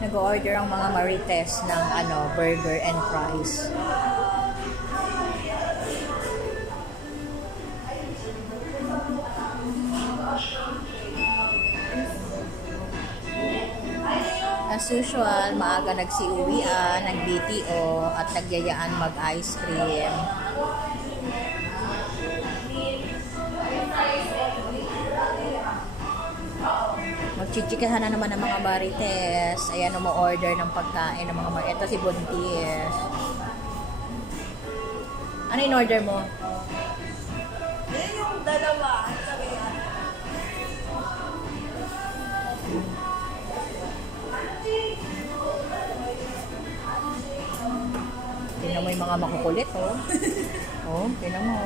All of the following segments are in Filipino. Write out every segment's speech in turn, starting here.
Nag-order ang mga Marites ng burger and fries. As usual, maaga nagsiuwian, nag-BTO at nagyayaan mag-ice cream. Magchichikahan na naman ng mga Marites. Ayan, umu-order ng pagkain ng mga Marites. Ito si Buntis. Ano in-order mo? Yan yung dalawa. Tingnan mo yung mga makukulit, oh. Oh, tingnan mo.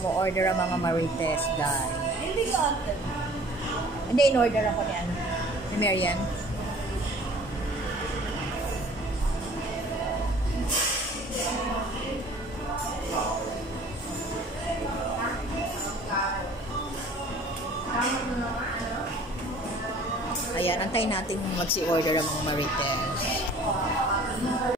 Mo-order ang mga Marites, guys. Hindi ka ate. Hindi, in-order ako ni Marian. Ayan, antayin natin magsi-order ang mga Marites.